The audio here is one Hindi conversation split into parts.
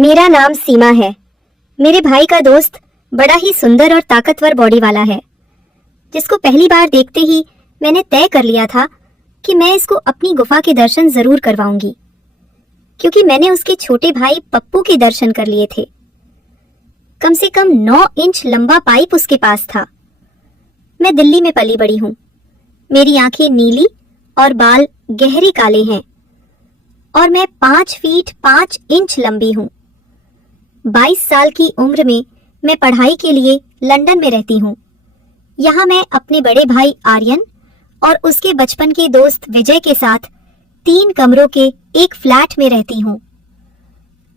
मेरा नाम सीमा है। मेरे भाई का दोस्त बड़ा ही सुंदर और ताकतवर बॉडी वाला है, जिसको पहली बार देखते ही मैंने तय कर लिया था कि मैं इसको अपनी गुफा के दर्शन जरूर करवाऊंगी, क्योंकि मैंने उसके छोटे भाई पप्पू के दर्शन कर लिए थे। कम से कम 9 इंच लंबा पाइप उसके पास था। मैं दिल्ली में पली बड़ी हूँ। मेरी आंखें नीली और बाल गहरे काले हैं और मैं 5 फीट 5 इंच लंबी हूँ। 22 साल की उम्र में मैं पढ़ाई के लिए लंदन में रहती हूँ। यहाँ मैं अपने बड़े भाई आर्यन और उसके बचपन के दोस्त विजय के साथ 3 कमरों के एक फ्लैट में रहती हूँ।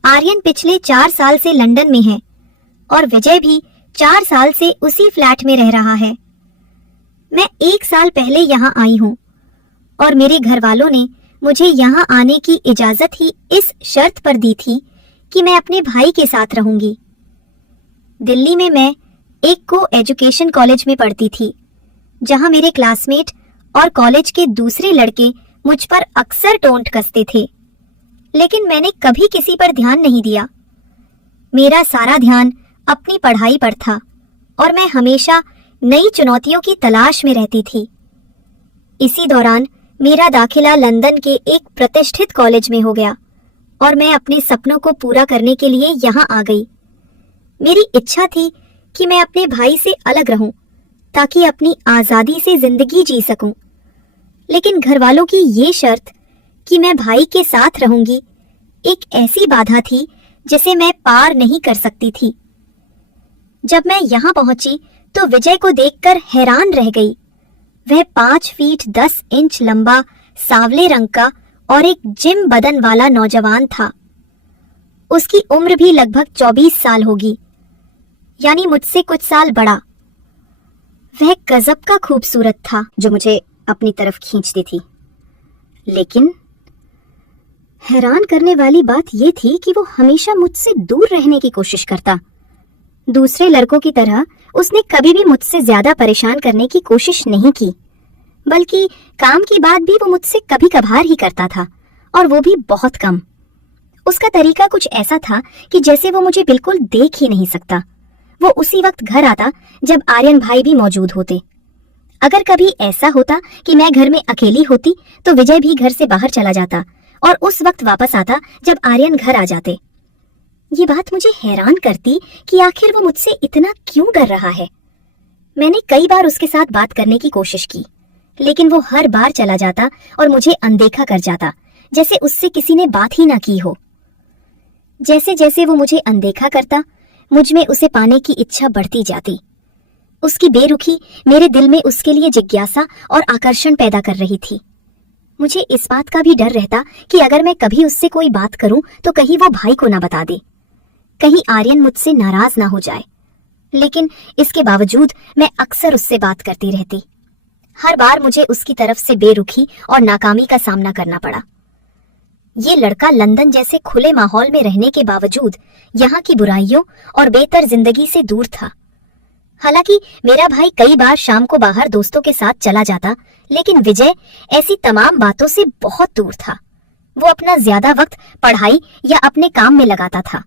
आर्यन पिछले 4 साल से लंदन में है और विजय भी 4 साल से उसी फ्लैट में रह रहा है। मैं 1 साल पहले यहाँ आई हूँ और मेरे घर वालों ने मुझे यहाँ आने की इजाजत ही इस शर्त पर दी थी कि मैं अपने भाई के साथ रहूंगी। दिल्ली में मैं एक को एजुकेशन कॉलेज में पढ़ती थी, जहां मेरे क्लासमेट और कॉलेज के दूसरे लड़के मुझ पर अक्सर टोंट कसते थे, लेकिन मैंने कभी किसी पर ध्यान नहीं दिया। मेरा सारा ध्यान अपनी पढ़ाई पर था और मैं हमेशा नई चुनौतियों की तलाश में रहती थी। इसी दौरान मेरा दाखिला लंदन के एक प्रतिष्ठित कॉलेज में हो गया और मैं अपने सपनों को पूरा करने के लिए यहाँ आ गई। मेरी इच्छा थी कि मैं अपने भाई से अलग रहूं ताकि अपनी आजादी से जिंदगी जी सकूं, लेकिन घर वालों की ये शर्त कि मैं भाई के साथ रहूंगी एक ऐसी बाधा थी जिसे मैं पार नहीं कर सकती थी। जब मैं यहाँ पहुंची तो विजय को देखकर हैरान रह गई। वह 5 फीट 10 इंच लंबा, सांवले रंग का और एक जिम बदन वाला नौजवान था। उसकी उम्र भी लगभग 24 साल होगी, यानी मुझसे कुछ साल बड़ा। वह गजब का खूबसूरत था, जो मुझे अपनी तरफ खींचती थी। लेकिन हैरान करने वाली बात यह थी कि वो हमेशा मुझसे दूर रहने की कोशिश करता। दूसरे लड़कों की तरह उसने कभी भी मुझसे ज्यादा परेशान करने की कोशिश नहीं की, बल्कि काम की बात भी वो मुझसे कभी कभार ही करता था, और वो भी बहुत कम। उसका तरीका कुछ ऐसा था कि जैसे वो मुझे बिल्कुल देख ही नहीं सकता। वो उसी वक्त घर आता जब आर्यन भाई भी मौजूद होते। अगर कभी ऐसा होता कि मैं घर में अकेली होती तो विजय भी घर से बाहर चला जाता और उस वक्त वापस आता जब आर्यन घर आ जाते। ये बात मुझे हैरान करती कि आखिर वो मुझसे इतना क्यों डर रहा है। मैंने कई बार उसके साथ बात करने की कोशिश की, लेकिन वो हर बार चला जाता और मुझे अनदेखा कर जाता, जैसे उससे किसी ने बात ही ना की हो। जैसे जैसे वो मुझे अनदेखा करता, मुझ में उसे पाने की इच्छा बढ़ती जाती। उसकी बेरुखी मेरे दिल में उसके लिए जिज्ञासा और आकर्षण पैदा कर रही थी। मुझे इस बात का भी डर रहता कि अगर मैं कभी उससे कोई बात करूं तो कहीं वो भाई को ना बता दे, कहीं आर्यन मुझसे नाराज ना हो जाए। लेकिन इसके बावजूद मैं अक्सर उससे बात करती रहती। हर बार मुझे उसकी तरफ से बेरुखी और नाकामी का सामना करना पड़ा। ये लड़का लंदन जैसे खुले माहौल में रहने के बावजूद यहाँ की बुराइयों और बेहतर जिंदगी से दूर था। हालांकि मेरा भाई कई बार शाम को बाहर दोस्तों के साथ चला जाता, लेकिन विजय ऐसी तमाम बातों से बहुत दूर था। वो अपना ज्यादा वक्त पढ़ाई या अपने काम में लगाता था।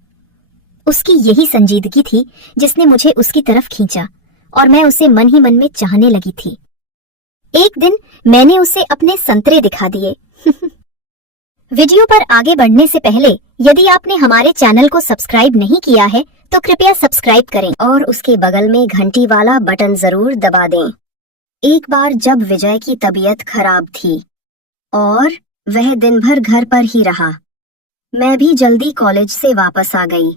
उसकी यही संजीदगी थी जिसने मुझे उसकी तरफ खींचा और मैं उसे मन ही मन में चाहने लगी थी। एक दिन मैंने उसे अपने संतरे दिखा दिए। वीडियो पर आगे बढ़ने से पहले यदि आपने हमारे चैनल को सब्सक्राइब नहीं किया है तो कृपया सब्सक्राइब करें और उसके बगल में घंटी वाला बटन जरूर दबा दें। एक बार जब विजय की तबीयत खराब थी और वह दिन भर घर पर ही रहा, मैं भी जल्दी कॉलेज से वापस आ गई।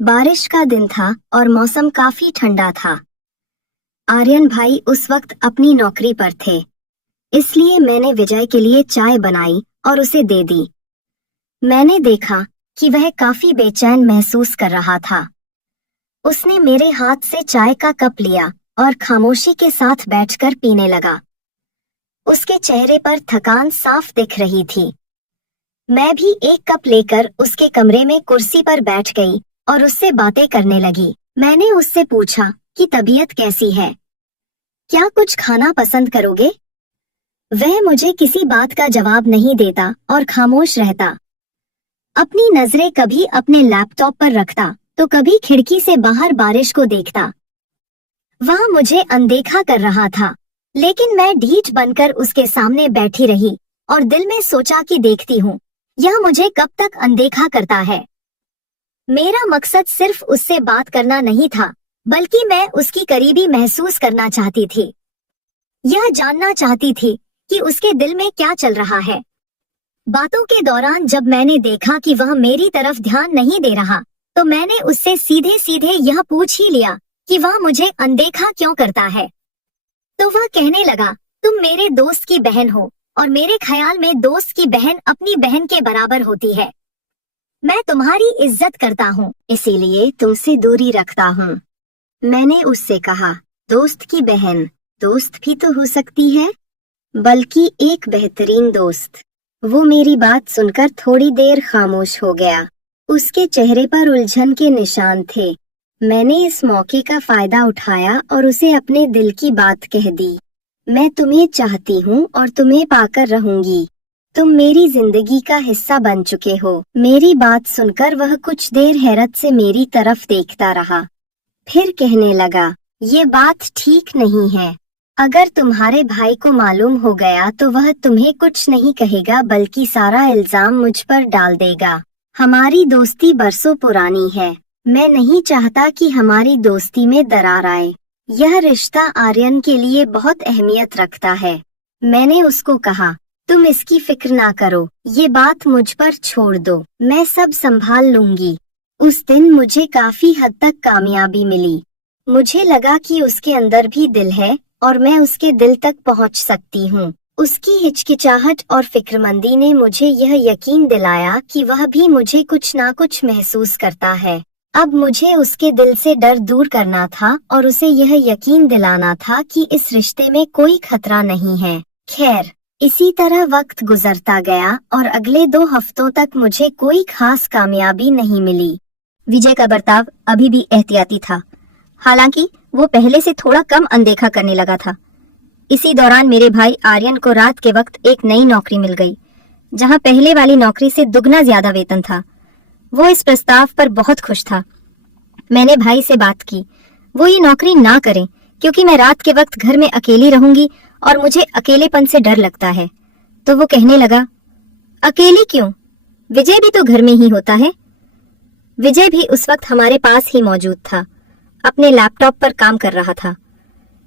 बारिश का दिन था और मौसम काफी ठंडा था। आर्यन भाई उस वक्त अपनी नौकरी पर थे, इसलिए मैंने विजय के लिए चाय बनाई और उसे दे दी। मैंने देखा कि वह काफी बेचैन महसूस कर रहा था। उसने मेरे हाथ से चाय का कप लिया और खामोशी के साथ बैठकर पीने लगा। उसके चेहरे पर थकान साफ दिख रही थी। मैं भी एक कप लेकर उसके कमरे में कुर्सी पर बैठ गई और उससे बातें करने लगी। मैंने उससे पूछा कि तबीयत कैसी है, क्या कुछ खाना पसंद करोगे? वह मुझे किसी बात का जवाब नहीं देता और खामोश रहता। अपनी नजरें कभी अपने लैपटॉप पर रखता तो कभी खिड़की से बाहर बारिश को देखता। वह मुझे अनदेखा कर रहा था, लेकिन मैं ढीठ बनकर उसके सामने बैठी रही और दिल में सोचा कि देखती हूँ यह मुझे कब तक अनदेखा करता है। मेरा मकसद सिर्फ उससे बात करना नहीं था, बल्कि मैं उसकी करीबी महसूस करना चाहती थी। यह जानना चाहती थी कि उसके दिल में क्या चल रहा है। बातों के दौरान जब मैंने देखा कि वह मेरी तरफ ध्यान नहीं दे रहा, तो मैंने उससे सीधे सीधे यह पूछ ही लिया कि वह मुझे अनदेखा क्यों करता है। तो वह कहने लगा, तुम मेरे दोस्त की बहन हो और मेरे ख्याल में दोस्त की बहन अपनी बहन के बराबर होती है। मैं तुम्हारी इज्जत करता हूँ, इसीलिए तुमसे दूरी रखता हूँ। मैंने उससे कहा, दोस्त की बहन दोस्त भी तो हो सकती है, बल्कि एक बेहतरीन दोस्त। वो मेरी बात सुनकर थोड़ी देर खामोश हो गया। उसके चेहरे पर उलझन के निशान थे। मैंने इस मौके का फायदा उठाया और उसे अपने दिल की बात कह दी। मैं तुम्हें चाहती हूँ और तुम्हें पाकर रहूंगी। तुम मेरी जिंदगी का हिस्सा बन चुके हो। मेरी बात सुनकर वह कुछ देर हैरत से मेरी तरफ देखता रहा, फिर कहने लगा, ये बात ठीक नहीं है। अगर तुम्हारे भाई को मालूम हो गया तो वह तुम्हें कुछ नहीं कहेगा, बल्कि सारा इल्जाम मुझ पर डाल देगा। हमारी दोस्ती बरसों पुरानी है। मैं नहीं चाहता कि हमारी दोस्ती में दरार आए। यह रिश्ता आर्यन के लिए बहुत अहमियत रखता है। मैंने उसको कहा, तुम इसकी फिक्र ना करो, ये बात मुझ पर छोड़ दो, मैं सब संभाल लूंगी। उस दिन मुझे काफी हद तक कामयाबी मिली। मुझे लगा कि उसके अंदर भी दिल है और मैं उसके दिल तक पहुंच सकती हूँ। उसकी हिचकिचाहट और फिक्रमंदी ने मुझे यह यकीन दिलाया कि वह भी मुझे कुछ ना कुछ महसूस करता है। अब मुझे उसके दिल से डर दूर करना था और उसे यह यकीन दिलाना था कि इस रिश्ते में कोई खतरा नहीं है। खैर, इसी तरह वक्त गुजरता गया और अगले 2 हफ्तों तक मुझे कोई खास कामयाबी नहीं मिली। विजय का बर्ताव अभी भी एहतियाती था, हालांकि वो पहले से थोड़ा कम अनदेखा करने लगा था। इसी दौरान मेरे भाई आर्यन को रात के वक्त एक नई नौकरी मिल गई, जहां पहले वाली नौकरी से दुगना ज्यादा वेतन था। वो इस प्रस्ताव पर बहुत खुश था। मैंने भाई से बात की, वो ये नौकरी ना करें क्योंकि मैं रात के वक्त घर में अकेली रहूंगी और मुझे अकेलेपन से डर लगता है। तो वो कहने लगा, अकेली क्यों, विजय भी तो घर में ही होता है। विजय भी उस वक्त हमारे पास ही मौजूद था, अपने लैपटॉप पर काम कर रहा था।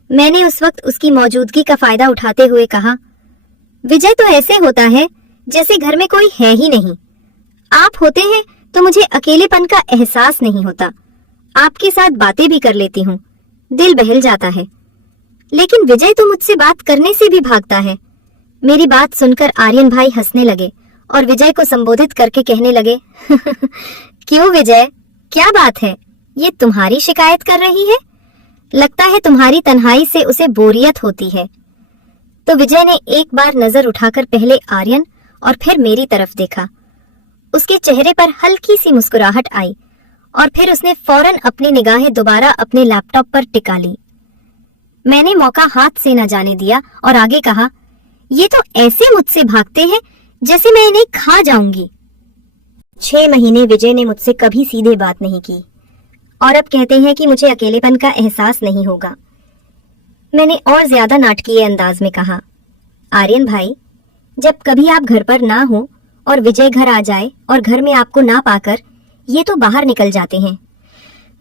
मैंने उस वक्त उसकी मौजूदगी का फायदा उठाते हुए कहा, विजय तो ऐसे होता है जैसे घर में कोई है ही नहीं। आप होते हैं तो मुझे अकेलेपन का एहसास नहीं होता। आपके साथ बातें भी कर लेती हूँ, दिल बहल जाता है। लेकिन विजय तो मुझसे बात करने से भी भागता है। मेरी बात सुनकर आर्यन भाई हंसने लगे और विजय को संबोधित करके कहने लगे, क्यों विजय, क्या बात है, ये तुम्हारी शिकायत कर रही है? लगता है तुम्हारी तन्हाई से उसे बोरियत होती है। तो विजय ने एक बार नजर उठाकर पहले आर्यन और फिर मेरी तरफ देखा। उसके चेहरे पर हल्की सी मुस्कुराहट आई और फिर उसने फौरन अपनी निगाहें दोबारा अपने लैपटॉप पर टिका ली। मैंने मौका हाथ से न जाने दिया और आगे कहा, ये तो ऐसे मुझसे भागते हैं जैसे मैं इन्हें खा जाऊंगी। 6 महीने विजय ने मुझसे कभी सीधे बात नहीं की और अब कहते हैं कि मुझे अकेलेपन का एहसास नहीं होगा। मैंने और ज्यादा नाटकीय अंदाज में कहा, आर्यन भाई, जब कभी आप घर पर ना हो और विजय घर आ जाए और घर में आपको ना पाकर ये तो बाहर निकल जाते हैं।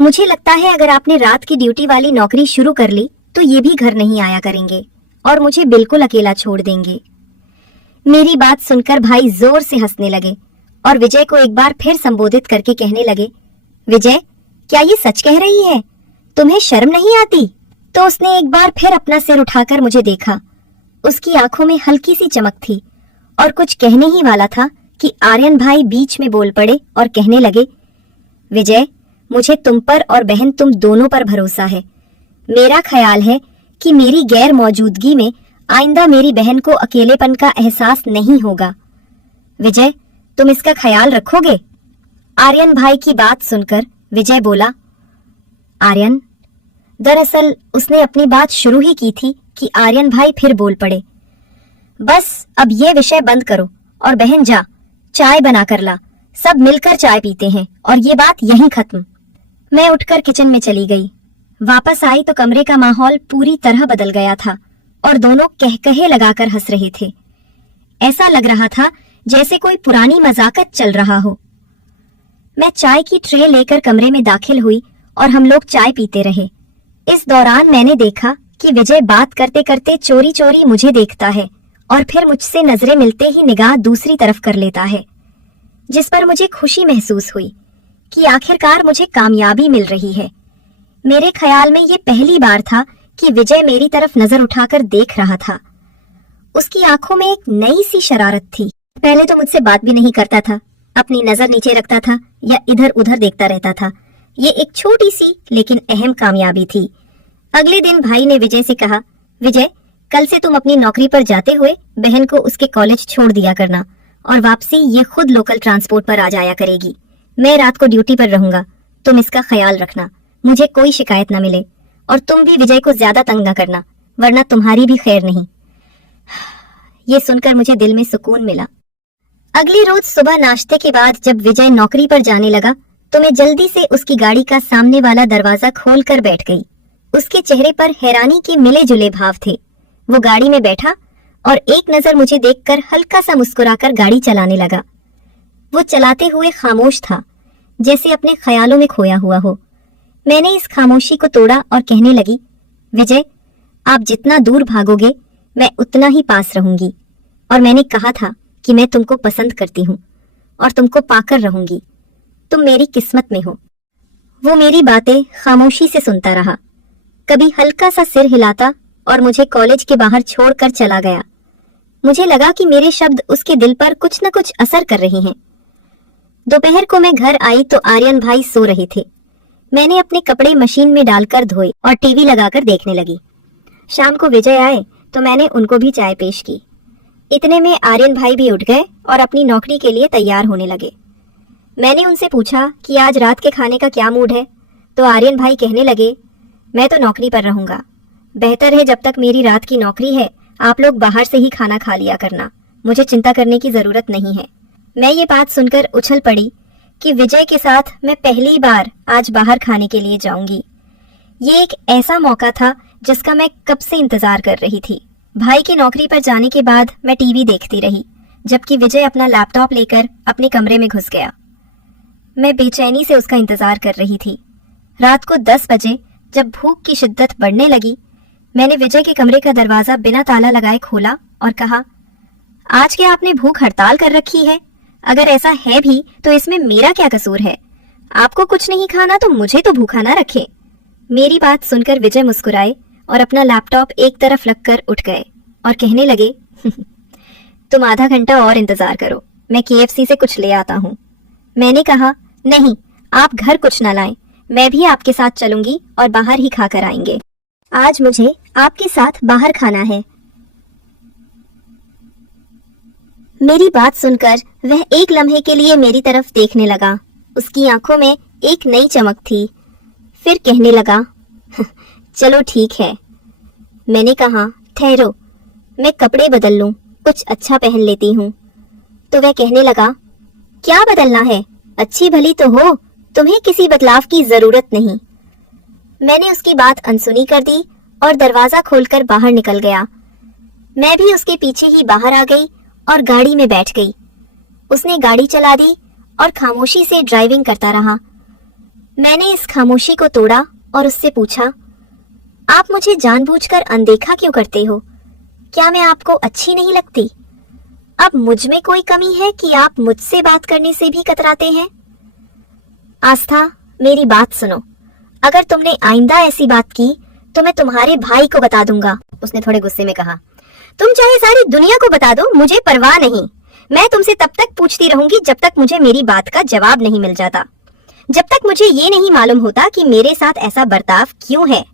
मुझे लगता है अगर आपने रात की ड्यूटी वाली नौकरी शुरू कर ली तो ये भी घर नहीं आया करेंगे और मुझे बिल्कुल अकेला छोड़ देंगे। मेरी बात सुनकर भाई जोर से हंसने लगे और विजय को एक बार फिर संबोधित करके कहने लगे, विजय, क्या ये सच कह रही है? तुम्हें शर्म नहीं आती? तो उसने एक बार फिर अपना सिर उठाकर मुझे देखा। उसकी आंखों में हल्की सी चमक थी और कुछ कहने ही वाला था कि आर्यन भाई बीच में बोल पड़े और कहने लगे, विजय, मुझे तुम पर और बहन तुम दोनों पर भरोसा है। मेरा ख्याल है कि मेरी गैर मौजूदगी में आइंदा मेरी बहन को अकेलेपन का एहसास नहीं होगा। विजय, तुम इसका ख्याल रखोगे? आर्यन भाई की बात सुनकर विजय बोला, आर्यन। दरअसल उसने अपनी बात शुरू ही की थी कि आर्यन भाई फिर बोल पड़े, बस अब ये विषय बंद करो और बहन जा, चाय बना कर ला, सब मिलकर चाय पीते हैं और ये बात यहीं खत्म। मैं उठकर किचन में चली गई। वापस आई तो कमरे का माहौल पूरी तरह बदल गया था और दोनों कहकहे लगाकर हंस रहे थे। ऐसा लग रहा था जैसे कोई पुरानी मजाकत चल रहा हो। मैं चाय की ट्रे लेकर कमरे में दाखिल हुई और हम लोग चाय पीते रहे। इस दौरान मैंने देखा कि विजय बात करते करते चोरी चोरी मुझे देखता है और फिर मुझसे नजरें मिलते ही निगाह दूसरी तरफ कर लेता है, जिस पर मुझे खुशी महसूस हुई कि आखिरकार मुझे कामयाबी मिल रही है। मेरे ख्याल में ये पहली बार था कि विजय मेरी तरफ नजर उठाकर देख रहा था। उसकी आंखों में एक नई सी शरारत थी। पहले तो मुझसे बात भी नहीं करता था, अपनी नजर नीचे रखता था या इधर उधर देखता रहता था। ये एक छोटी सी लेकिन अहम कामयाबी थी। अगले दिन भाई ने विजय से कहा, विजय, कल से तुम अपनी नौकरी पर जाते हुए बहन को उसके कॉलेज छोड़ दिया करना और वापसी ये खुद लोकल ट्रांसपोर्ट पर आ जाया करेगी। मैं रात को ड्यूटी पर रहूंगा, तुम इसका ख्याल रखना, मुझे कोई शिकायत न मिले। और तुम भी विजय को ज्यादा तंग न करना, वरना तुम्हारी भी खैर नहीं। ये सुनकर मुझे दिल में सुकून मिला। अगली रोज सुबह नाश्ते के बाद जब विजय नौकरी पर जाने लगा तो मैं जल्दी से उसकी गाड़ी का सामने वाला दरवाजा खोलकर बैठ गई। उसके चेहरे पर हैरानी के मिले जुले भाव थे। वो गाड़ी में बैठा और एक नजर मुझे देखकर हल्का सा मुस्कुराकर गाड़ी चलाने लगा। वो चलाते हुए खामोश था, जैसे अपने ख्यालों में खोया हुआ हो। मैंने इस खामोशी को तोड़ा और कहने लगी, विजय, आप जितना दूर भागोगे मैं उतना ही पास रहूंगी। और मैंने कहा था कि मैं तुमको पसंद करती हूँ और तुमको पाकर रहूंगी। तुम मेरी किस्मत में हो। वो मेरी बातें खामोशी से सुनता रहा, कभी हल्का सा सिर हिलाता और मुझे कॉलेज के बाहर छोड़कर चला गया। मुझे लगा कि मेरे शब्द उसके दिल पर कुछ न कुछ असर कर रहे हैं। दोपहर को मैं घर आई तो आर्यन भाई सो रहे थे। मैंने अपने कपड़े मशीन में डालकर धोए और टीवी लगाकर देखने लगी। शाम को विजय आए तो मैंने उनको भी चाय पेश की। इतने में आर्यन भाई भी उठ गए और अपनी नौकरी के लिए तैयार होने लगे। मैंने उनसे पूछा कि आज रात के खाने का क्या मूड है, तो आर्यन भाई कहने लगे, मैं तो नौकरी पर रहूंगा। बेहतर है जब तक मेरी रात की नौकरी है आप लोग बाहर से ही खाना खा लिया करना, मुझे चिंता करने की जरूरत नहीं है। मैं ये बात सुनकर उछल पड़ी कि विजय के साथ मैं पहली बार आज बाहर खाने के लिए जाऊंगी। ये एक ऐसा मौका था जिसका मैं कब से इंतजार कर रही थी। भाई की नौकरी पर जाने के बाद मैं टीवी देखती रही, जबकि विजय अपना लैपटॉप लेकर अपने कमरे में घुस गया। मैं बेचैनी से उसका इंतजार कर रही थी। रात को 10 बजे जब भूख की शिद्दत बढ़ने लगी, मैंने विजय के कमरे का दरवाजा बिना ताला लगाए खोला और कहा, आज क्या आपने भूख हड़ताल कर रखी है? अगर ऐसा है भी तो इसमें मेरा क्या कसूर है? आपको कुछ नहीं खाना तो मुझे तो भूखा ना रखे। मेरी बात सुनकर विजय मुस्कुराए और अपना लैपटॉप एक तरफ रखकर उठ गए और कहने लगे, तुम आधा घंटा और इंतजार करो, मैं KFC से कुछ ले आता हूँ। मैंने कहा, नहीं, आप घर कुछ ना लाएं, मैं भी आपके साथ चलूंगी और बाहर ही खाकर आएंगे। आज मुझे आपके साथ बाहर खाना है। मेरी बात सुनकर वह एक लम्हे के लिए मेरी तरफ देखने लगा। उसकी आंखों में एक नई चमक थी। फिर कहने लगा, चलो ठीक है। मैंने कहा, ठहरो, मैं कपड़े बदल लूं, कुछ अच्छा पहन लेती हूँ। तो वह कहने लगा, क्या बदलना है? अच्छी भली तो हो, तुम्हें किसी बदलाव की जरूरत नहीं। मैंने उसकी बात अनसुनी कर दी और दरवाजा खोलकर बाहर निकल गया। मैं भी उसके पीछे ही बाहर आ गई और गाड़ी में बैठ गई। उसने गाड़ी चला दी और खामोशी से ड्राइविंग करता रहा। मैंने इस खामोशी को तोड़ा और उससे पूछा, आप मुझे जानबूझकर अनदेखा क्यों करते हो? क्या मैं आपको अच्छी नहीं लगती? अब मुझ में कोई कमी है कि आप मुझसे बात करने से भी कतराते हैं? आस्था, मेरी बात सुनो। अगर तुमने आइंदा ऐसी बात की तो मैं तुम्हारे भाई को बता दूंगा। उसने थोड़े गुस्से में कहा, तुम चाहे सारी दुनिया को बता दो, मुझे परवाह नहीं। मैं तुमसे तब तक पूछती रहूंगी जब तक मुझे मेरी बात का जवाब नहीं मिल जाता, जब तक मुझे ये नहीं मालूम होता कि मेरे साथ ऐसा बर्ताव क्यों है।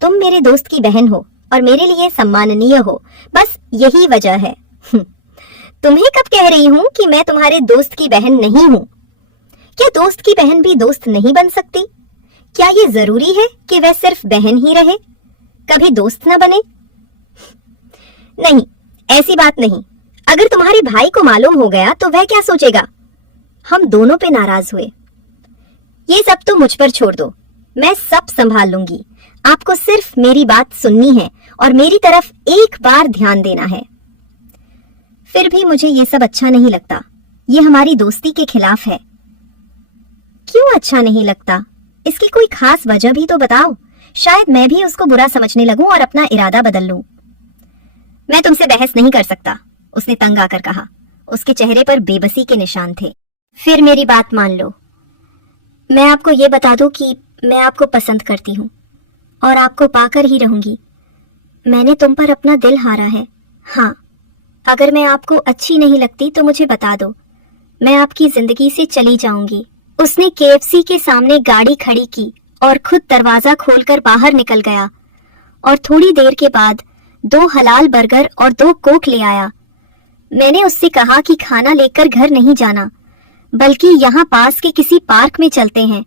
तुम मेरे दोस्त की बहन हो और मेरे लिए सम्माननीय हो, बस यही वजह है। तुम्हें कब कह रही हूँ कि मैं तुम्हारे दोस्त की बहन नहीं हूँ? क्या दोस्त की बहन भी दोस्त नहीं बन सकती? क्या ये जरूरी है कि वह सिर्फ बहन ही रहे, कभी दोस्त न बने? नहीं, ऐसी बात नहीं। अगर तुम्हारे भाई को मालूम हो गया तो वह क्या सोचेगा? हम दोनों पे नाराज हुए। ये सब तो मुझ पर छोड़ दो, मैं सब संभाल लूंगी। आपको सिर्फ मेरी बात सुननी है और मेरी तरफ एक बार ध्यान देना है। फिर भी मुझे ये सब अच्छा नहीं लगता। ये हमारी दोस्ती के खिलाफ है। क्यों अच्छा नहीं लगता? इसकी कोई खास वजह भी तो बताओ। शायद मैं भी उसको बुरा समझने लगूं और अपना इरादा बदल लूं। मैं तुमसे बहस नहीं कर सकता, उसने तंग आकर कहा। उसके चेहरे पर बेबसी के निशान थे। फिर मेरी बात मान लो। मैं आपको ये बता दूं कि मैं आपको पसंद करती हूँ और आपको पाकर ही रहूंगी। मैंने तुम पर अपना दिल हारा है। हाँ, अगर मैं आपको अच्छी नहीं लगती तो मुझे बता दो, मैं आपकी जिंदगी से चली जाऊंगी। उसने केएफसी के सामने गाड़ी खड़ी की और खुद दरवाजा खोलकर बाहर निकल गया और थोड़ी देर के बाद 2 हलाल बर्गर और 2 कोक ले आया। मैंने उससे कहा कि खाना लेकर घर नहीं जाना, बल्कि यहाँ पास के किसी पार्क में चलते हैं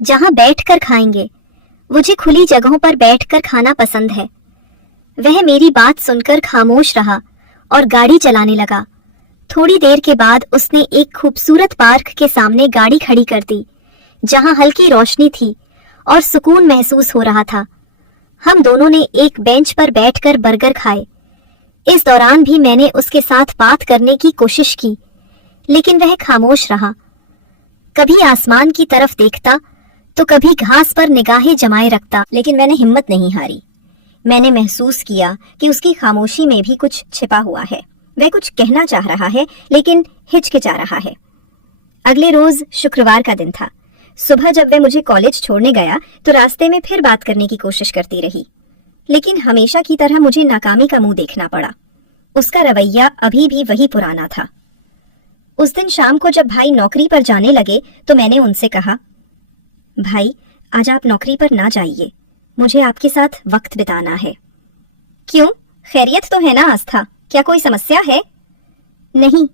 जहाँ बैठकर खाएंगे। मुझे खुली जगहों पर बैठकर खाना पसंद है। वह मेरी बात सुनकर खामोश रहा और गाड़ी चलाने लगा। थोड़ी देर के बाद उसने एक खूबसूरत पार्क के सामने गाड़ी खड़ी कर दी, जहां हल्की रोशनी थी और सुकून महसूस हो रहा था। हम दोनों ने एक बेंच पर बैठकर बर्गर खाए। इस दौरान भी मैंने उसके साथ बात करने की कोशिश की, लेकिन वह खामोश रहा। कभी आसमान की तरफ देखता तो कभी घास पर निगाहें जमाए रखता, लेकिन मैंने हिम्मत नहीं हारी। मैंने महसूस किया कि उसकी खामोशी में भी कुछ छिपा हुआ है। वह कुछ कहना चाह रहा है, लेकिन हिचकिचा रहा है। अगले रोज शुक्रवार का दिन था। सुबह जब वह मुझे कॉलेज छोड़ने गया तो रास्ते में फिर बात करने की कोशिश करती रही, लेकिन हमेशा की तरह मुझे नाकामी का मुंह देखना पड़ा। उसका रवैया अभी भी वही पुराना था। उस दिन शाम को जब भाई नौकरी पर जाने लगे तो मैंने उनसे कहा, भाई आज आप नौकरी पर ना जाइए, मुझे आपके साथ वक्त बिताना है। क्यों, खैरियत तो है ना आस्था? क्या कोई समस्या है? नहीं,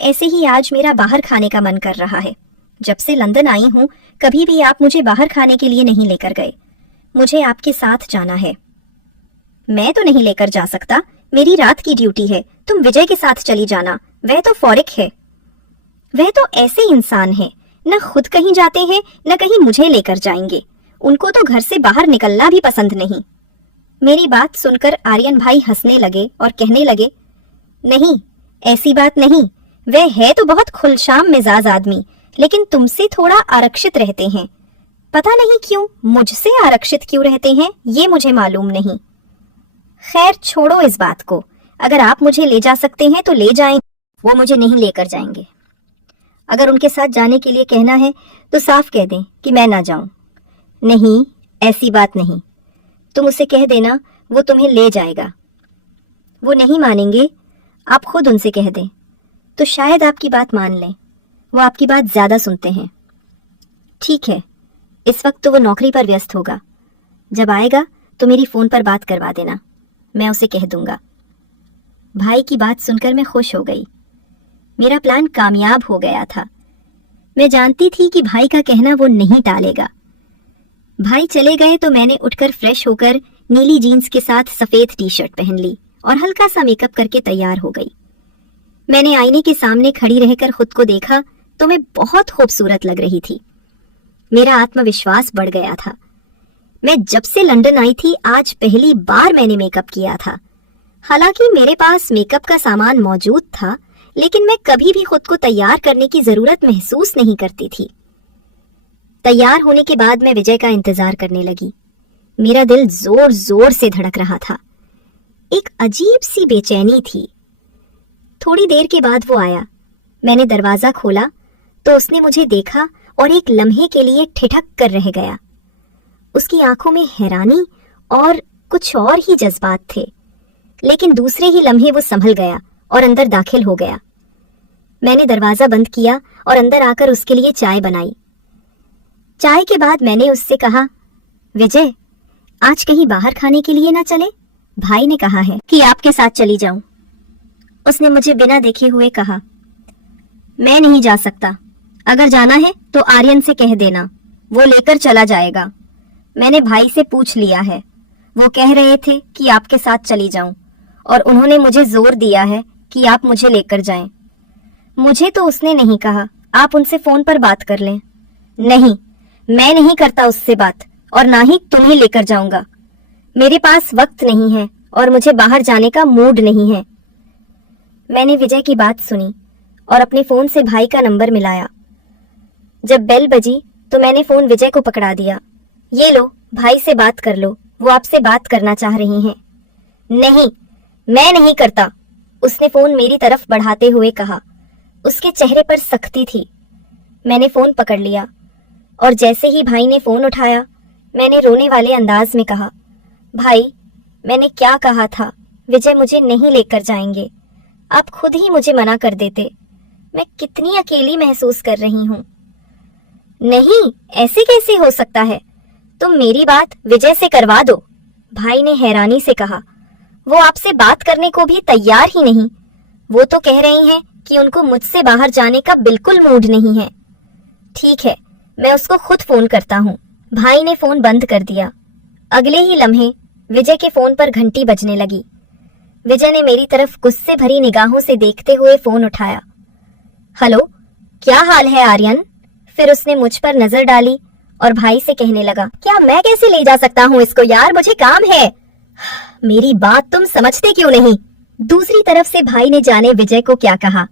ऐसे ही आज मेरा बाहर खाने का मन कर रहा है। जब से लंदन आई हूँ कभी भी आप मुझे बाहर खाने के लिए नहीं लेकर गए। मुझे आपके साथ जाना है। मैं तो नहीं लेकर जा सकता, मेरी रात की ड्यूटी है। तुम विजय के साथ चली जाना, वह तो फॉरिक है। वह तो ऐसे इंसान है, न खुद कहीं जाते हैं न कहीं मुझे लेकर जाएंगे। उनको तो घर से बाहर निकलना भी पसंद नहीं। मेरी बात सुनकर आर्यन भाई हंसने लगे और कहने लगे, नहीं, ऐसी बात नहीं। वह है तो बहुत खुलशाम मिजाज आदमी, लेकिन तुमसे थोड़ा आरक्षित रहते हैं। पता नहीं क्यों मुझसे आरक्षित क्यों रहते हैं, ये मुझे मालूम नहीं। खैर छोड़ो इस बात को। अगर आप मुझे ले जा सकते हैं तो ले जाएं। वो मुझे नहीं लेकर जाएंगे। अगर उनके साथ जाने के लिए कहना है तो साफ कह दें कि मैं ना जाऊं। नहीं, ऐसी बात नहीं। तुम उसे कह देना, वो तुम्हें ले जाएगा। वो नहीं मानेंगे, आप खुद उनसे कह दें तो शायद आपकी बात मान लें। वो आपकी बात ज्यादा सुनते हैं। ठीक है, इस वक्त तो वो नौकरी पर व्यस्त होगा। जब आएगा तो मेरी फोन पर बात करवा देना, मैं उसे कह दूंगा। भाई की बात सुनकर मैं खुश हो गई। मेरा प्लान कामयाब हो गया था। मैं जानती थी कि भाई का कहना वो नहीं टालेगा। भाई चले गए तो मैंने उठकर फ्रेश होकर नीली जीन्स के साथ सफेद टी शर्ट पहन ली और हल्का सा मेकअप करके तैयार हो गई। मैंने आईने के सामने खड़ी रहकर खुद को देखा तो मैं बहुत खूबसूरत लग रही थी। मेरा आत्मविश्वास बढ़ गया था। मैं जब से लंदन आई थी आज पहली बार मैंने मेकअप किया था। हालांकि मेरे पास मेकअप का सामान मौजूद था, लेकिन मैं कभी भी खुद को तैयार करने की जरूरत महसूस नहीं करती थी। तैयार होने के बाद मैं विजय का इंतजार करने लगी। मेरा दिल जोर जोर से धड़क रहा था। एक अजीब सी बेचैनी थी। थोड़ी देर के बाद वो आया। मैंने दरवाजा खोला तो उसने मुझे देखा और एक लम्हे के लिए ठिठक कर रह गया। उसकी आंखों में हैरानी और कुछ और ही जज्बात थे, लेकिन दूसरे ही लम्हे वो संभल गया और अंदर दाखिल हो गया। मैंने दरवाजा बंद किया और अंदर आकर उसके लिए चाय बनाई। चाय के बाद मैंने उससे कहा, विजय, आज कहीं बाहर खाने के लिए ना चले? भाई ने कहा है कि आपके साथ चली जाऊं। उसने मुझे बिना देखे हुए कहा, मैं नहीं जा सकता। अगर जाना है तो आर्यन से कह देना, वो लेकर चला जाएगा। मैंने भाई से पूछ लिया है, वो कह रहे थे कि आपके साथ चली जाऊं और उन्होंने मुझे जोर दिया है कि आप मुझे लेकर जाएं। मुझे तो उसने नहीं कहा, आप उनसे फोन पर बात कर लें। नहीं, मैं नहीं करता उससे बात, और ना ही तुम्हें लेकर जाऊंगा। मेरे पास वक्त नहीं है और मुझे बाहर जाने का मूड नहीं है। मैंने विजय की बात सुनी और अपने फोन से भाई का नंबर मिलाया। जब बेल बजी तो मैंने फोन विजय को पकड़ा दिया। ये लो, भाई से बात कर लो, वो आपसे बात करना चाह रही हैं। नहीं, मैं नहीं करता, उसने फोन मेरी तरफ बढ़ाते हुए कहा। उसके चेहरे पर सख्ती थी। मैंने फोन पकड़ लिया और जैसे ही भाई ने फोन उठाया, मैंने रोने वाले अंदाज में कहा, भाई, मैंने क्या कहा था, विजय मुझे नहीं लेकर जाएंगे। आप खुद ही मुझे मना कर देते। मैं कितनी अकेली महसूस कर रही हूँ। नहीं, ऐसे कैसे हो सकता है? तुम मेरी बात विजय से करवा दो, भाई ने हैरानी से कहा। वो आपसे बात करने को भी तैयार ही नहीं। वो तो कह रही हैं कि उनको मुझसे बाहर जाने का बिल्कुल मूड नहीं है। ठीक है, मैं उसको खुद फोन करता हूँ। भाई ने फोन बंद कर दिया। अगले ही लम्हे विजय के फोन पर घंटी बजने लगी। विजय ने मेरी तरफ गुस्से भरी निगाहों से देखते हुए फोन उठाया। हेलो, क्या हाल है आर्यन? फिर उसने मुझ पर नजर डाली और भाई से कहने लगा, क्या मैं कैसे ले जा सकता हूँ इसको यार, मुझे काम है। मेरी बात तुम समझते क्यों नहीं? दूसरी तरफ से भाई ने जाने विजय को क्या कहा।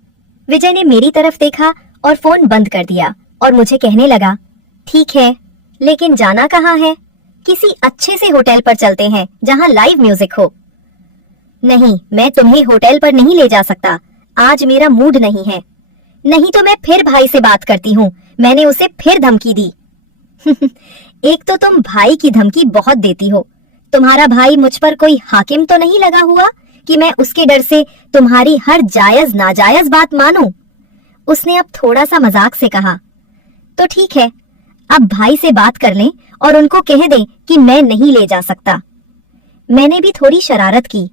विजय ने मेरी तरफ देखा और फोन बंद कर दिया और मुझे कहने लगा, ठीक है, लेकिन जाना कहाँ है? किसी अच्छे से होटल पर चलते हैं जहाँ लाइव म्यूजिक हो। नहीं, मैं तुम्हें होटल पर नहीं ले जा सकता, आज मेरा मूड नहीं है। नहीं तो मैं फिर भाई से बात करती हूँ, मैंने उसे फिर धमकी दी। एक तो तुम भाई की धमकी बहुत देती हो। तुम्हारा भाई मुझ पर कोई हाकिम तो नहीं लगा हुआ कि मैं उसके डर से तुम्हारी हर जायज नाजायज बात मानूं? उसने अब थोड़ा सा मजाक से कहा। तो ठीक है, अब भाई से बात कर लें और उनको कह दें कि मैं नहीं ले जा सकता। मैंने भी थोड़ी शरारत की।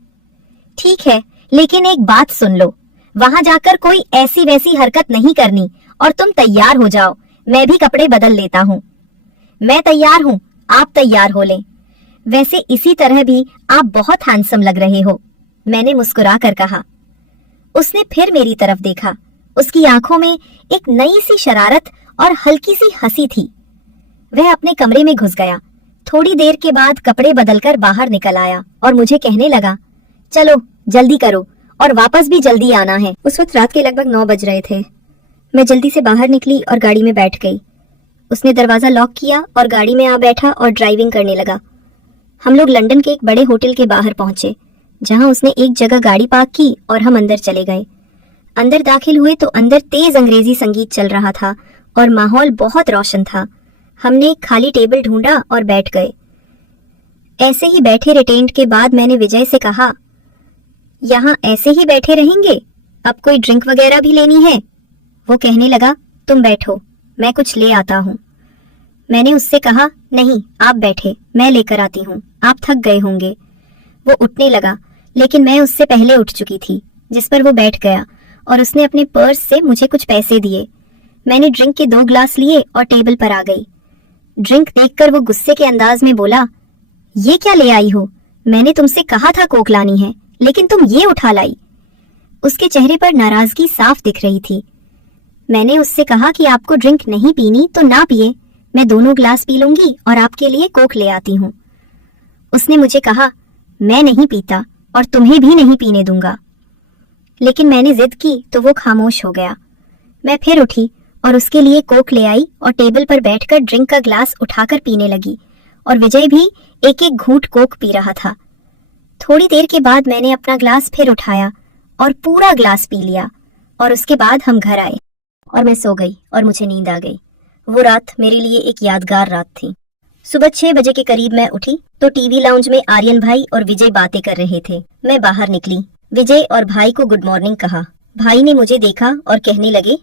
ठीक है, लेकिन एक बात सुन लो, वहां जाकर कोई ऐसी वैसी हरकत नहीं करनी और तुम तैयार हो जाओ, मैं भी कपड़े बदल लेता हूँ। मैं तैयार हूँ, आप तैयार हो लें। वैसे इसी तरह भी आप बहुत हैंडसम लग रहे हो, मैंने मुस्कुरा कर कहा। उसने फिर मेरी तरफ देखा। उसकी आंखों में एक नई सी शरारत और हल्की सी हंसी थी। वह अपने कमरे में घुस गया। थोड़ी देर के बाद कपड़े बदलकर बाहर निकल आया और मुझे कहने लगा, चलो जल्दी करो और वापस भी जल्दी आना है। उस वक्त रात के लगभग 9 बज रहे थे। मैं जल्दी से बाहर निकली और गाड़ी में बैठ गई। उसने दरवाजा लॉक किया और गाड़ी में आ बैठा और ड्राइविंग करने लगा। हम लोग लंदन के एक बड़े होटल के बाहर पहुंचे, जहां उसने एक जगह गाड़ी पार्क की और हम अंदर चले गए। अंदर दाखिल हुए तो अंदर तेज अंग्रेजी संगीत चल रहा था और माहौल बहुत रोशन था। हमने एक खाली टेबल ढूंढा और बैठ गए। ऐसे ही बैठे रिटेंट के बाद मैंने विजय से कहा, यहाँ ऐसे ही बैठे रहेंगे? अब कोई ड्रिंक वगैरह भी लेनी है? वो कहने लगा, तुम बैठो, मैं कुछ ले आता हूँ। मैंने उससे कहा, नहीं, आप बैठे, मैं लेकर आती हूँ, आप थक गए होंगे। वो उठने लगा, लेकिन मैं उससे पहले उठ चुकी थी, जिस पर वो बैठ गया और उसने अपने पर्स से मुझे कुछ पैसे दिए। मैंने ड्रिंक के 2 ग्लास लिए और टेबल पर आ गई। ड्रिंक देखकर वो गुस्से के अंदाज में बोला, ये क्या ले आई हो? मैंने तुमसे कहा था कोक लानी है, लेकिन तुम ये उठा लाई। उसके चेहरे पर नाराजगी साफ दिख रही थी। मैंने उससे कहा कि आपको ड्रिंक नहीं पीनी तो ना पिए, मैं 2 ग्लास पी लूंगी और आपके लिए कोक ले आती हूँ। उसने मुझे कहा, मैं नहीं पीता और तुम्हें भी नहीं पीने दूंगा। लेकिन मैंने जिद की तो वो खामोश हो गया। मैं फिर उठी और उसके लिए कोक ले आई और टेबल पर बैठकर ड्रिंक का ग्लास उठाकर पीने लगी और विजय भी एक एक घूंट कोक पी रहा था। थोड़ी देर के बाद मैंने अपना ग्लास फिर उठाया और पूरा ग्लास पी लिया और उसके बाद हम घर आए और मैं सो गई और मुझे नींद आ गई। वो रात मेरे लिए एक यादगार रात थी। सुबह 6 बजे के करीब मैं उठी तो टीवी लाउंज में आर्यन भाई और विजय बातें कर रहे थे। मैं बाहर निकली, विजय और भाई को गुड मॉर्निंग कहा। भाई ने मुझे देखा और कहने लगे,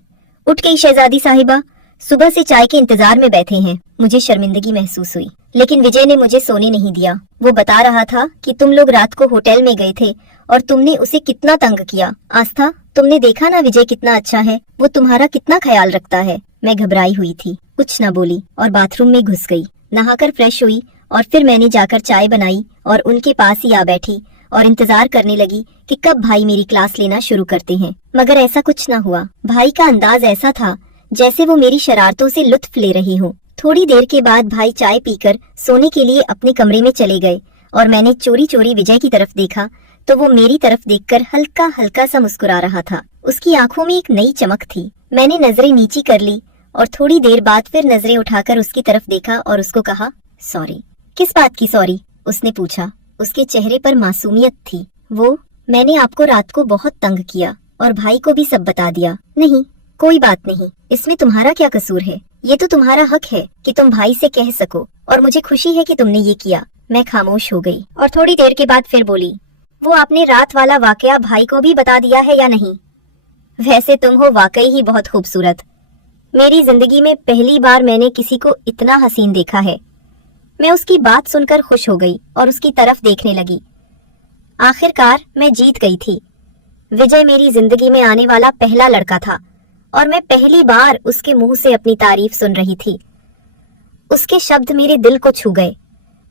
उठ गई शहजादी साहिबा, सुबह से चाय के इंतजार में बैठे हैं। मुझे शर्मिंदगी महसूस हुई, लेकिन विजय ने मुझे सोने नहीं दिया। वो बता रहा था कि तुम लोग रात को होटल में गए थे और तुमने उसे कितना तंग किया। आस्था, तुमने देखा ना विजय कितना अच्छा है, वो तुम्हारा कितना ख्याल रखता है। मैं घबराई हुई थी, कुछ न बोली और बाथरूम में घुस गई। नहाकर फ्रेश हुई और फिर मैंने जाकर चाय बनाई और उनके पास ही आ बैठी और इंतजार करने लगी कि कब भाई मेरी क्लास लेना शुरू करते हैं। मगर ऐसा कुछ न हुआ। भाई का अंदाज ऐसा था जैसे वो मेरी शरारतों से लुत्फ ले रही हूँ। थोड़ी देर के बाद भाई चाय पीकर सोने के लिए अपने कमरे में चले गए और मैंने चोरी चोरी विजय की तरफ देखा तो वो मेरी तरफ देखकर हल्का हल्का सा मुस्कुरा रहा था। उसकी आंखों में एक नई चमक थी। मैंने नजरें नीची कर ली और थोड़ी देर बाद फिर नजरें उठाकर उसकी तरफ देखा और उसको कहा, सॉरी। किस बात की सॉरी? उसने पूछा। उसके चेहरे पर मासूमियत थी। मैंने आपको रात को बहुत तंग किया और भाई को भी सब बता दिया। नहीं, कोई बात नहीं, इसमें तुम्हारा क्या कसूर है? ये तो तुम्हारा हक है कि तुम भाई से कह सको और मुझे खुशी है कि तुमने ये किया। मैं खामोश हो गई और थोड़ी देर के बाद फिर बोली, वो आपने रात वाला वाकया भाई को भी बता दिया है या नहीं? वैसे तुम हो वाकई ही बहुत खूबसूरत। मेरी जिंदगी में पहली बार मैंने किसी को इतना हसीन देखा है। मैं उसकी बात सुनकर खुश हो गई और उसकी तरफ देखने लगी। आखिरकार मैं जीत गई थी। विजय मेरी जिंदगी में आने वाला पहला लड़का था और मैं पहली बार उसके मुंह से अपनी तारीफ सुन रही थी। उसके शब्द मेरे दिल को छू गए।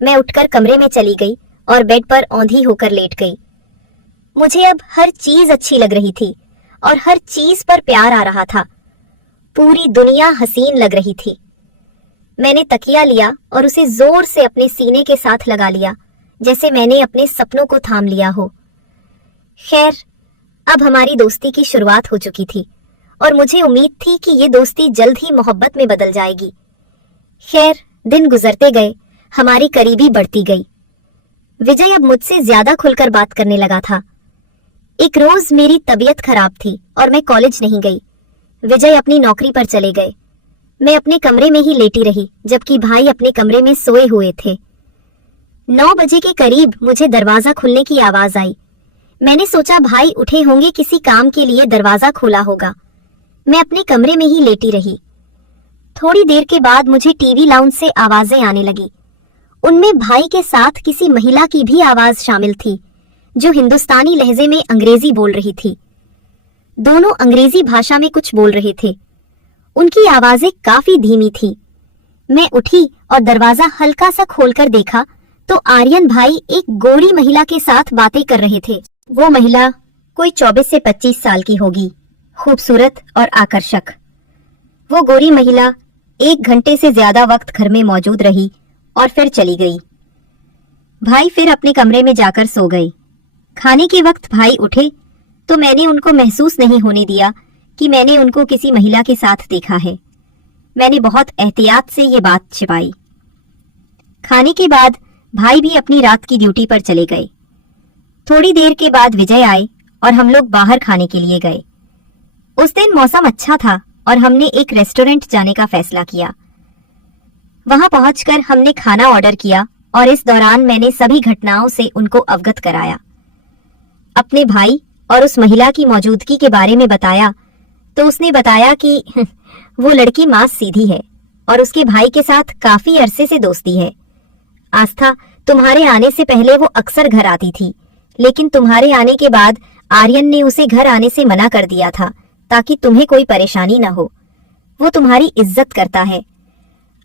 मैं उठकर कमरे में चली गई और बेड पर औंधी होकर लेट गई। मुझे अब हर चीज अच्छी लग रही थी और हर चीज पर प्यार आ रहा था। पूरी दुनिया हसीन लग रही थी। मैंने तकिया लिया और उसे जोर से अपने सीने के साथ लगा लिया, जैसे मैंने अपने सपनों को थाम लिया हो। खैर, अब हमारी दोस्ती की शुरुआत हो चुकी थी और मुझे उम्मीद थी कि ये दोस्ती जल्द ही मोहब्बत में बदल जाएगी। खैर, दिन गुजरते गए, हमारी करीबी बढ़ती गई। विजय अब मुझसे ज्यादा खुलकर बात करने लगा था। एक रोज मेरी तबीयत खराब थी और मैं कॉलेज नहीं गई। विजय अपनी नौकरी पर चले गए। मैं अपने कमरे में ही लेटी रही, जबकि भाई अपने कमरे में सोए हुए थे। 9 बजे के करीब मुझे दरवाजा खुलने की आवाज आई। मैंने सोचा भाई उठे होंगे, किसी काम के लिए दरवाजा खोला होगा। मैं अपने कमरे में ही लेटी रही। थोड़ी देर के बाद मुझे टीवी लाउंज से आवाजें आने लगी। उनमें भाई के साथ किसी महिला की भी आवाज शामिल थी, जो हिंदुस्तानी लहजे में अंग्रेजी बोल रही थी। दोनों अंग्रेजी भाषा में कुछ बोल रहे थे। उनकी आवाजें काफी धीमी थी। मैं उठी और दरवाजा हल्का सा खोलकर देखा तो आर्यन भाई एक गोरी महिला के साथ बातें कर रहे थे। वो महिला कोई 24 से 25 साल की होगी, खूबसूरत और आकर्षक। वो गोरी महिला 1 घंटे से ज्यादा वक्त घर में मौजूद रही और फिर चली गई। भाई फिर अपने कमरे में जाकर सो गए। खाने के वक्त भाई उठे तो मैंने उनको महसूस नहीं होने दिया कि मैंने उनको किसी महिला के साथ देखा है। मैंने बहुत एहतियात से ये बात छिपाई। खाने के बाद भाई भी अपनी रात की ड्यूटी पर चले गए। थोड़ी देर के बाद विजय आए और हम लोग बाहर खाने के लिए गए। उस दिन मौसम अच्छा था और हमने एक रेस्टोरेंट जाने का फैसला किया। वहां पहुंचकर हमने खाना ऑर्डर किया और इस दौरान मैंने सभी घटनाओं से उनको अवगत कराया। अपने भाई और उस महिला की मौजूदगी के बारे में बताया तो उसने बताया कि वो लड़की मां सीधी है और उसके भाई के साथ काफी अरसे से दोस्ती है। आस्था, तुम्हारे आने से पहले वो अक्सर घर आती थी, लेकिन तुम्हारे आने के बाद आर्यन ने उसे घर आने से मना कर दिया था ताकि तुम्हें कोई परेशानी न हो। वो तुम्हारी इज्जत करता है।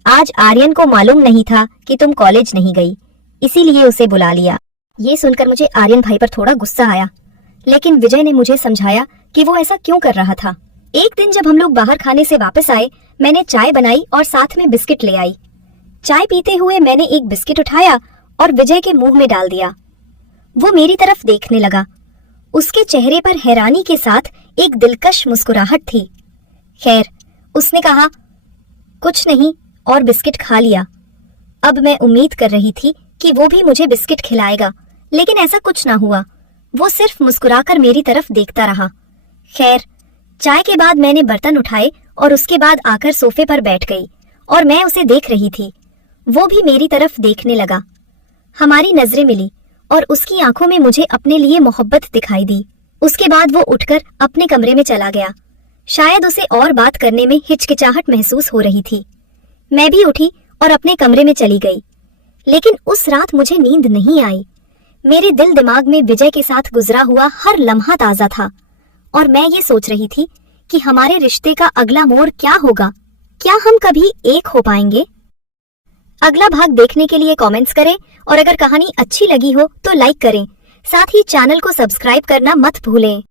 आज आर्यन को मालूम नहीं था कि तुम कॉलेज नहीं गई, इसीलिए उसे बुला लिया। ये सुनकर मुझे आर्यन भाई पर थोड़ा गुस्सा आया, लेकिन विजय ने मुझे समझाया कि वो ऐसा क्यों कर रहा था। एक दिन जब हम लोग बाहर खाने से वापस आए, मैंने चाय बनाई और साथ में बिस्किट ले आई। चाय पीते हुए मैंने एक बिस्किट उठाया और विजय के मुंह में डाल दिया। वो मेरी तरफ देखने लगा। उसके चेहरे पर हैरानी के साथ एक दिलकश मुस्कुराहट थी। खैर, उसने कहा, कुछ नहीं, और बिस्किट खा लिया। अब मैं उम्मीद कर रही थी कि वो भी मुझे बिस्किट खिलाएगा, लेकिन ऐसा कुछ ना हुआ। वो सिर्फ मुस्कुराकर मेरी तरफ देखता रहा। खैर, चाय के बाद मैंने बर्तन उठाए और उसके बाद आकर सोफे पर बैठ गई और मैं उसे देख रही थी। वो भी मेरी तरफ देखने लगा। हमारी नजरें मिली और उसकी आंखों में मुझे अपने लिए मोहब्बत दिखाई दी। उसके बाद वो उठकर अपने कमरे में चला गया। शायद उसे और बात करने में हिचकिचाहट महसूस हो रही थी। मैं भी उठी और अपने कमरे में चली गई, लेकिन उस रात मुझे नींद नहीं आई। मेरे दिल दिमाग में विजय के साथ गुजरा हुआ हर लम्हा ताजा था और मैं ये सोच रही थी कि हमारे रिश्ते का अगला मोड़ क्या होगा। क्या हम कभी एक हो पाएंगे? अगला भाग देखने के लिए कमेंट्स करें और अगर कहानी अच्छी लगी हो तो लाइक करें। साथ ही चैनल को सब्सक्राइब करना मत भूलें।